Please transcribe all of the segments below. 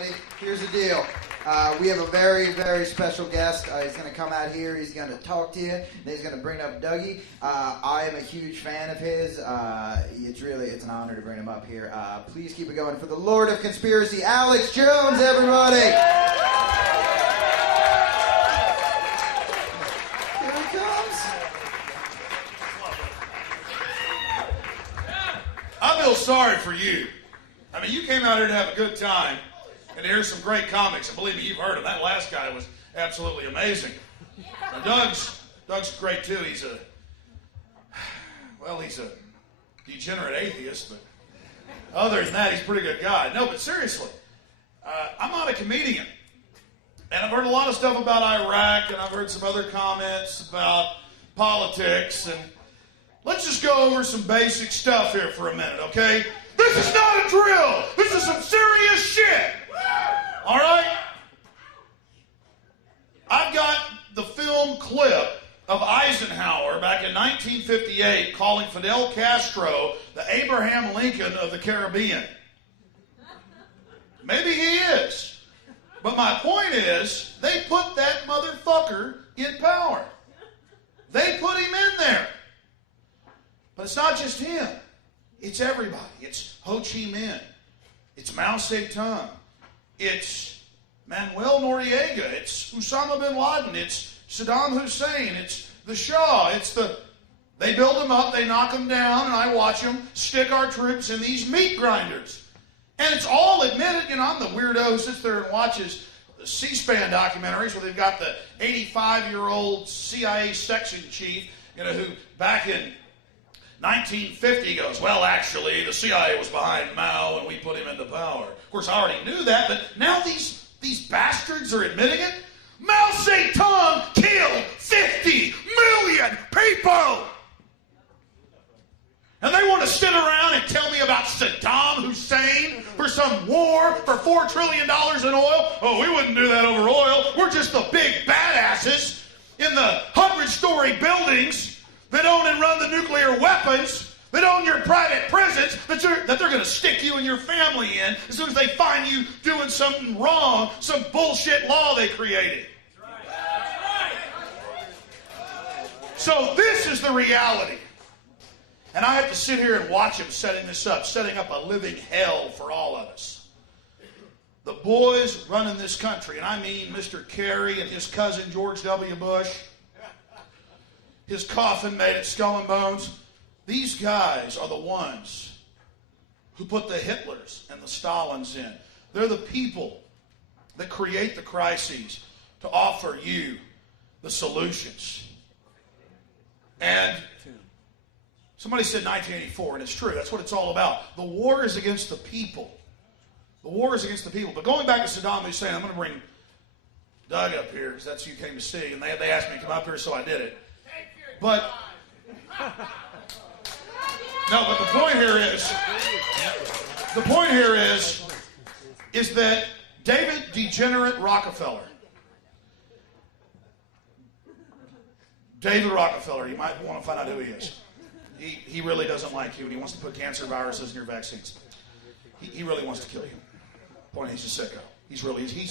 everybody. Here's the deal. We have a very, very special guest. He's going to come out here. He's going to talk to you. Then he's going to bring up Dougie. I am a huge fan of his. It's an honor to bring him up here. Please keep it going for the Lord of Conspiracy, Alex Jones, everybody. Here he comes. I feel sorry for you. I mean, you came out here to have a good time and to hear some great comics. And believe me, you've heard him. That last guy was absolutely amazing. Now, Doug's great, too. He's a degenerate atheist, but other than that, he's a pretty good guy. No, but seriously, I'm not a comedian. And I've heard a lot of stuff about Iraq, and I've heard some other comments about politics, and let's just go over some basic stuff here for a minute, okay? This is not a drill. This is some serious shit. All right? I've got the film clip of Eisenhower back in 1958 calling Fidel Castro the Abraham Lincoln of the Caribbean. Maybe he is. But my point is, they put that motherfucker in power. They put him in there. But it's not just him. It's everybody. It's Ho Chi Minh. It's Mao Zedong. It's Manuel Noriega. It's Osama bin Laden. It's Saddam Hussein. It's the Shah. They build them up, they knock them down, and I watch them stick our troops in these meat grinders. And it's all admitted. I'm the weirdo who sits there and watches the C-SPAN documentaries where they've got the 85-year-old CIA section chief, who back in 1950 goes, well, actually, the CIA was behind Mao and we put him into power. Of course, I already knew that, but now these bastards are admitting it. Mao Zedong killed 50 million people! And they want to sit around and tell me about Saddam Hussein for some war for $4 trillion in oil? Oh, we wouldn't do that over oil. We're just the big badasses in the 100-story buildings that own and run the nuclear weapons, that own your private prisons, that they're going to stick you and your family in as soon as they find you doing something wrong, some bullshit law they created. So this is the reality. And I have to sit here and watch him setting up a living hell for all of us. The boys running this country, and I mean Mr. Kerry and his cousin George W. Bush, his coffin made at Skull and Bones. These guys are the ones who put the Hitlers and the Stalins in. They're the people that create the crises to offer you the solutions. And somebody said 1984, and it's true. That's what it's all about. The war is against the people. The war is against the people. But going back to Saddam Hussein, I'm going to bring Doug up here, because that's who you came to see. And they asked me to come up here, so I did it. But the point here is that David Degenerate Rockefeller, you might want to find out who he is. He really doesn't like you, and he wants to put cancer viruses in your vaccines. He really wants to kill you. Point, he's a sicko. He's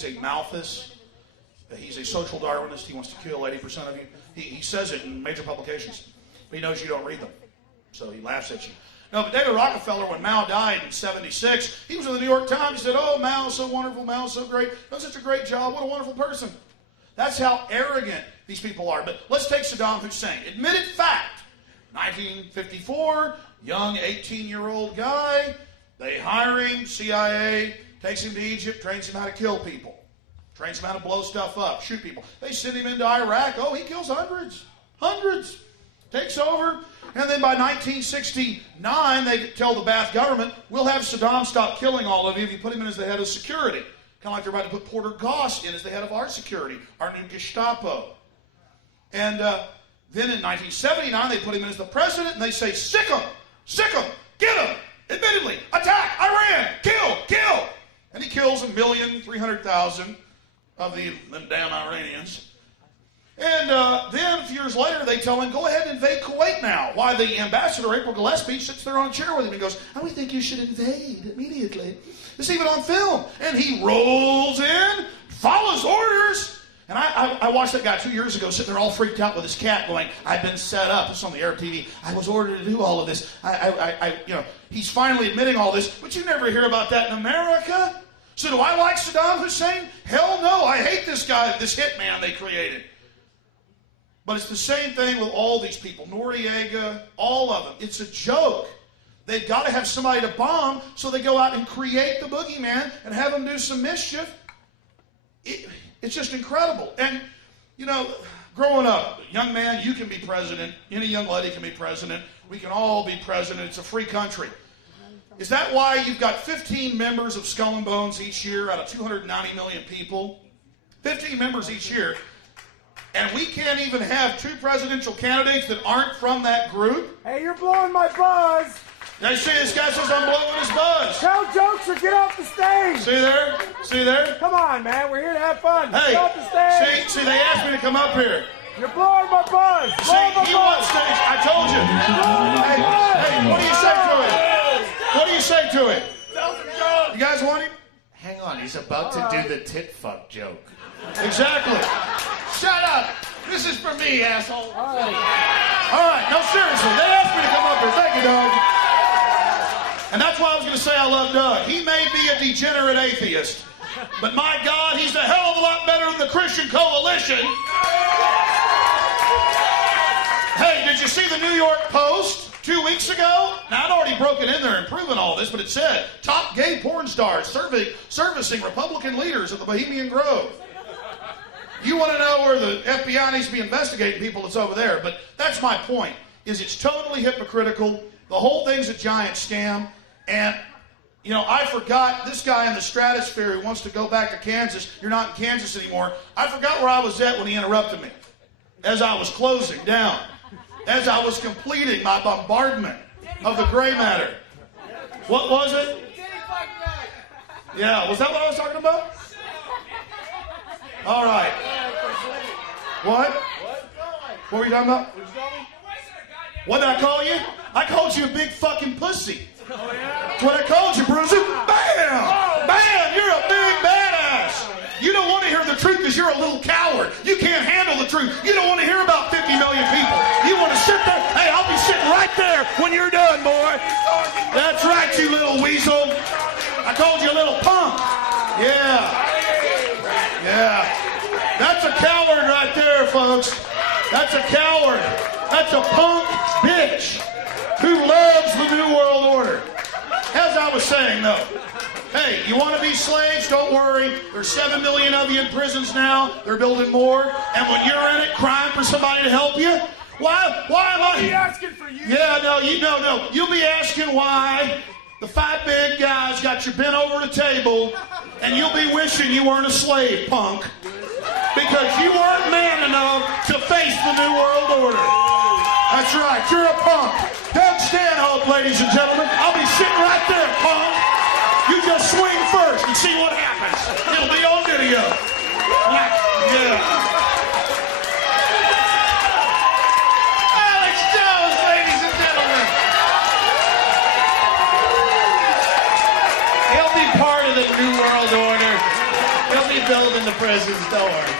a Malthus. He's a social Darwinist. He wants to kill 80% of you. He says it in major publications. But he knows you don't read them. So he laughs at you. No, but David Rockefeller, when Mao died in 76, he was in the New York Times. He said, oh, Mao's so wonderful. Mao's so great. Done such a great job. What a wonderful person. That's how arrogant these people are. But let's take Saddam Hussein. Admitted fact. 1954, young 18-year-old guy. They hire him, CIA, takes him to Egypt, trains him how to kill people. Trains him how to blow stuff up, shoot people. They send him into Iraq. Oh, he kills hundreds. Takes over. And then by 1969, they tell the Ba'ath government, we'll have Saddam stop killing all of you if you put him in as the head of security. Kind of like they're about to put Porter Goss in as the head of our security, our new Gestapo. And then in 1979, they put him in as the president, and they say, sick him, get him, admittedly, attack, Iran, kill. And he kills 1,300,000 of them damn Iranians. And then a few years later, they tell him, go ahead and invade Kuwait now. Why the ambassador, April Gillespie, sits there on a chair with him and goes, we think you should invade immediately. It's even on film. And he rolls in, follows orders. And I watched that guy 2 years ago sitting there all freaked out with his cat going, I've been set up. It's on the Arab TV. I was ordered to do all of this. He's finally admitting all this. But you never hear about that in America. So do I like Saddam Hussein? Hell no. I hate this guy, this hitman they created. But it's the same thing with all these people. Noriega, all of them. It's a joke. They've got to have somebody to bomb, so they go out and create the boogeyman and have him do some mischief. It's just incredible. And, growing up, young man, you can be president. Any young lady can be president. We can all be president. It's a free country. Is that why you've got 15 members of Skull and Bones each year out of 290 million people? 15 members each year. And we can't even have 2 presidential candidates that aren't from that group? Hey, you're blowing my buzz. Now, you see, this guy says I'm blowing his buzz. Tell jokes or get off the stage. See there? See there? Come on, man. We're here to have fun. Hey, get off the stage. see, they asked me to come up here. You're blowing my buzz. He wants stage. I told you. Hey, what do you say to it? What do you say to it? You guys want him? Hang on, he's about to do the tit fuck joke. Exactly. Shut up! This is for me, asshole. All right. No, seriously. They asked me to come up here. Thank you, Doug. And that's why I was going to say I love Doug. He may be a degenerate atheist, but my God, he's a hell of a lot better than the Christian Coalition. Hey, did you see the New York Post 2 weeks ago? Now, I'd already broken in there and proven all this, but it said, top gay porn stars servicing Republican leaders at the Bohemian Grove. You want to know where the FBI needs to be investigating people, it's over there. But that's my point, is it's totally hypocritical. The whole thing's a giant scam. And, I forgot this guy in the stratosphere who wants to go back to Kansas. You're not in Kansas anymore. I forgot where I was at when he interrupted me. As I was closing down. As I was completing my bombardment of the gray matter. What was it? Yeah, was that what I was talking about? All right. What? What were you talking about? What did I call you? I called you a big fucking pussy. What I called you, Bruiser? Bam! Bam! You're a big badass. You don't want to hear the truth because you're a little coward. You can't handle the truth. You don't want to hear about 50 million people. You want to sit there. Hey, I'll be sitting right there when you're done, boy. That's right, you little weasel. I called you a little punk. Yeah. Yeah. That's a coward right there, folks. That's a coward. That's a punk bitch who loves the New World Order. As I was saying, though, hey, you want to be slaves? Don't worry. There's 7 million of you in prisons now. They're building more. And when you're in it, crying for somebody to help you, why am I? I'll be asking for you. Yeah, no. You'll be asking why the 5 big guys got you bent over the table, and you'll be wishing you weren't a slave, punk. Because you weren't man enough to face the New World Order. That's right, you're a punk. Doug Stanhope, ladies and gentlemen. I'll be sitting right there, punk. You just swing first and see what happens. It'll be on video. Yeah. Alex Jones, ladies and gentlemen. He'll be part of the New World Order. He'll be building the prisons, don't worry.